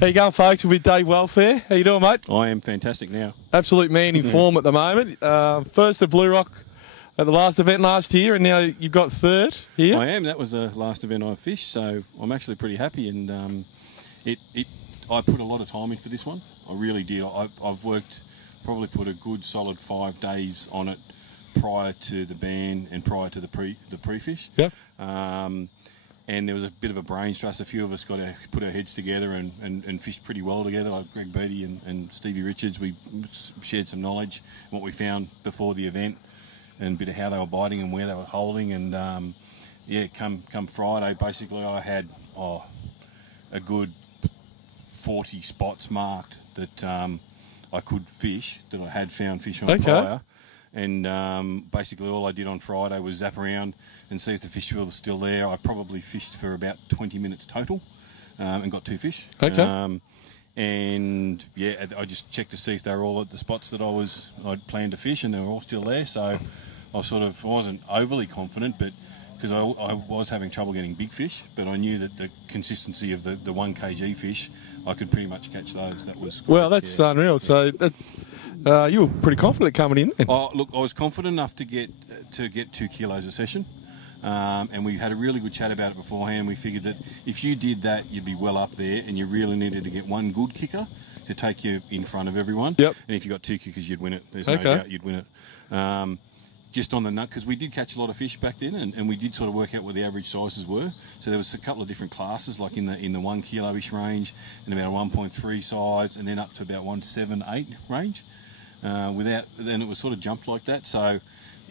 How you going, folks? We're with Dave Welfare. How you doing, mate? I am fantastic now. Absolute man in form at the moment. First at Blue Rock at the last event last year, and now you've got third here. I am. That was the last event I fished, so I'm actually pretty happy. And I put a lot of time into this one. I really did. I've worked, probably put a good solid 5 days on it prior to the ban and prior to the pre-fish. Yep. And there was a bit of a brains trust. A few of us got to put our heads together and fished pretty well together, like Greg Beattie and Stevie Richards. We shared some knowledge, what we found before the event, and a bit of how they were biting and where they were holding. And yeah, come Friday, basically I had a good 40 spots marked that I could fish, that I had found fish on fire. And basically all I did on Friday was zap around and see if the fish were still there. I probably fished for about 20 minutes total and got 2 fish. Okay. And yeah, I just checked to see if they were all at the spots that I'd planned to fish, and they were all still there. So I wasn't overly confident, but because I was having trouble getting big fish, but I knew that the consistency of the 1 kg fish, I could pretty much catch those. That was great. Well, that's unreal. So you were pretty confident coming in then. Oh, look, I was confident enough to get 2 kilos a session, and we had a really good chat about it beforehand. We figured that if you did that, you'd be well up there, and you really needed to get 1 good kicker to take you in front of everyone. Yep. And if you got 2 kickers, you'd win it. There's no doubt you'd win it. Just on the nut, because we did catch a lot of fish back then, and we did sort of work out what the average sizes were. So there was a couple of different classes, like in the 1 kilo-ish range, and about a 1.3 size, and then up to about 1.78 range. Then it was sort of jumped like that. So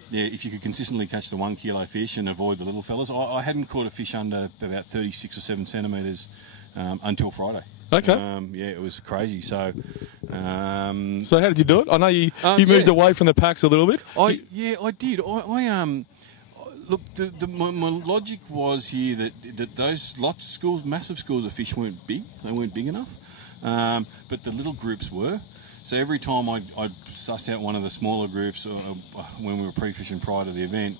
yeah, if you could consistently catch the 1 kilo fish and avoid the little fellas, I hadn't caught a fish under about 36 or 7 centimetres until Friday. Okay. Yeah, it was crazy. So so how did you do it? I know you moved away from the packs a little bit. I did. Look, my logic was here that those lots of schools, massive schools of fish weren't big. They weren't big enough, but the little groups were. So every time I'd suss out one of the smaller groups when we were pre-fishing prior to the event,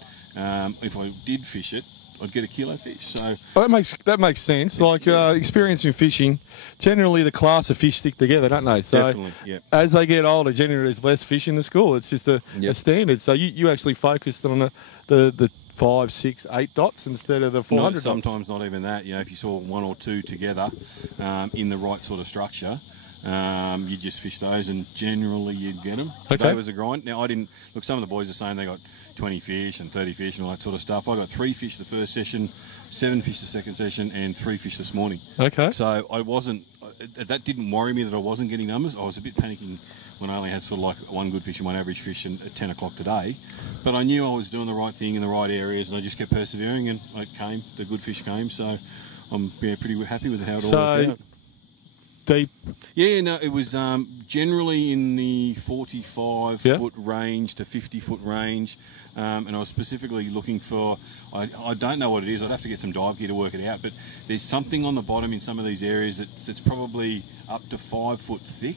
if I did fish it, I'd get a kilo fish. So well, that makes sense. Like experience in fishing, generally the class of fish stick together, don't they? So definitely, yeah. As they get older, generally there's less fish in the school. It's just a standard. So you actually focused on the 5, 6, 8 dots instead of the 400 dots. Sometimes not even that. You know, if you saw 1 or 2 together in the right sort of structure, you'd just fish those, and generally you'd get them. Okay. Today was a grind. Now I didn't look. Some of the boys are saying they got 20 fish and 30 fish and all that sort of stuff. I got 3 fish the first session, 7 fish the second session, and 3 fish this morning. Okay. So I wasn't. That didn't worry me that I wasn't getting numbers. I was a bit panicking when I only had sort of like 1 good fish and 1 average fish at 10 o'clock today. But I knew I was doing the right thing in the right areas, and I just kept persevering, and it came. The good fish came. So I'm pretty happy with how it all worked out. Deep? Yeah, no, it was generally in the 45-foot range to 50-foot range, and I was specifically looking for, I don't know what it is, I'd have to get some dive gear to work it out, but there's something on the bottom in some of these areas that's probably up to 5 foot thick.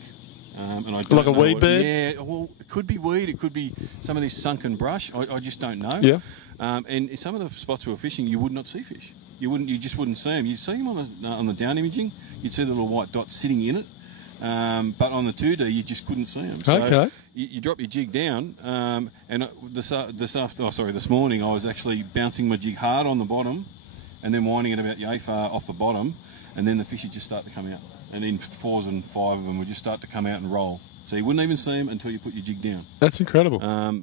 And I don't like a know weed bed? Yeah, well, it could be weed, it could be some of this sunken brush, I just don't know. Yeah. And in some of the spots we were fishing, you would not see fish. You just wouldn't see them. You'd see them on the down imaging. You'd see the little white dots sitting in it, but on the 2D you just couldn't see them. So okay. You drop your jig down, and this morning I was actually bouncing my jig hard on the bottom, and then winding it about yay far off the bottom, and then the fish would just start to come out, and then 4s and 5 of them would just start to come out and roll. So you wouldn't even see them until you put your jig down. That's incredible.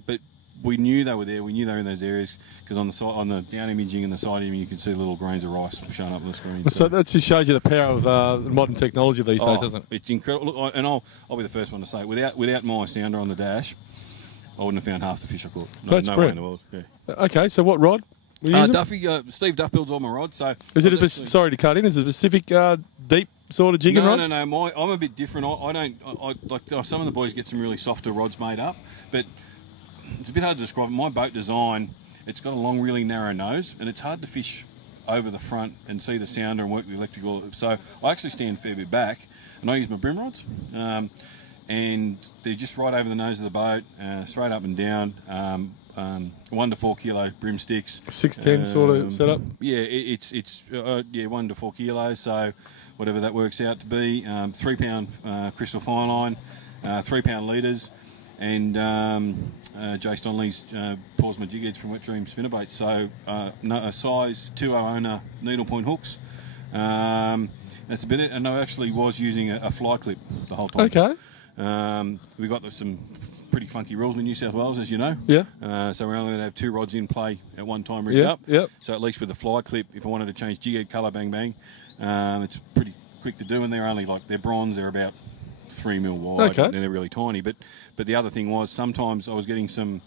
But we knew they were there. We knew they were in those areas because on the down imaging and the side imaging, you could see little grains of rice showing up on the screen. So that just shows you the power of modern technology these days, doesn't it? It's incredible. Look, and I'll be the first one to say, without my sounder on the dash, I wouldn't have found half the fish I caught. That's no way in the world. Yeah. Okay, so what rod were you using? Duffy, Steve Duff builds all my rods. So is it sorry to cut in? Is it a specific deep sort of jigging rod? No. I'm a bit different. I like some of the boys get some really softer rods made up, but it's a bit hard to describe. My boat design, it's got a long, really narrow nose, and it's hard to fish over the front and see the sounder and work the electrical. So I actually stand a fair bit back, and I use my brim rods, and they're just right over the nose of the boat, straight up and down. 1 to 4 kilo brim sticks. 610 sort of setup. Yeah, it's 1 to 4 kilos. So whatever that works out to be, 3 pound crystal fine line, 3 pound leaders, and Jace Donnelly's paws my jig heads from Wet Dream spinnerbaits. So a size 2 owner needlepoint hooks. That's a bit it. And I actually was using a fly clip the whole time. Okay. We got some pretty funky rules in New South Wales, as you know. Yeah. So we're only going to have 2 rods in play at one time rigged up. Yep. So at least with the fly clip, if I wanted to change jig head colour, bang bang, it's pretty quick to do. And they're only they're bronze. They're about 3 mil wide. Okay. And they're really tiny. But the other thing was sometimes I was getting some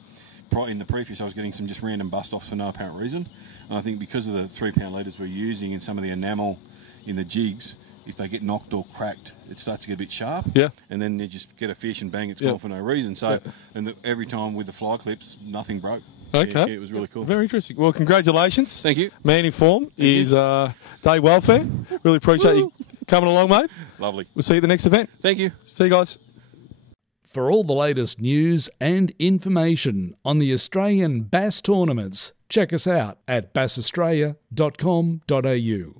in the prefish. I was getting some just random bust offs for no apparent reason. And I think because of the 3 pound leaders we're using and some of the enamel in the jigs, if they get knocked or cracked, it starts to get a bit sharp. Yeah. And then you just get a fish and bang, it's gone for no reason. So, and every time with the fly clips, nothing broke. Okay. Yeah, it was really cool. Very interesting. Well, congratulations. Thank you. Man in form is day welfare. Really appreciate you coming along, mate. Lovely. We'll see you at the next event. Thank you. See you guys. For all the latest news and information on the Australian bass tournaments, check us out at bassaustralia.com.au.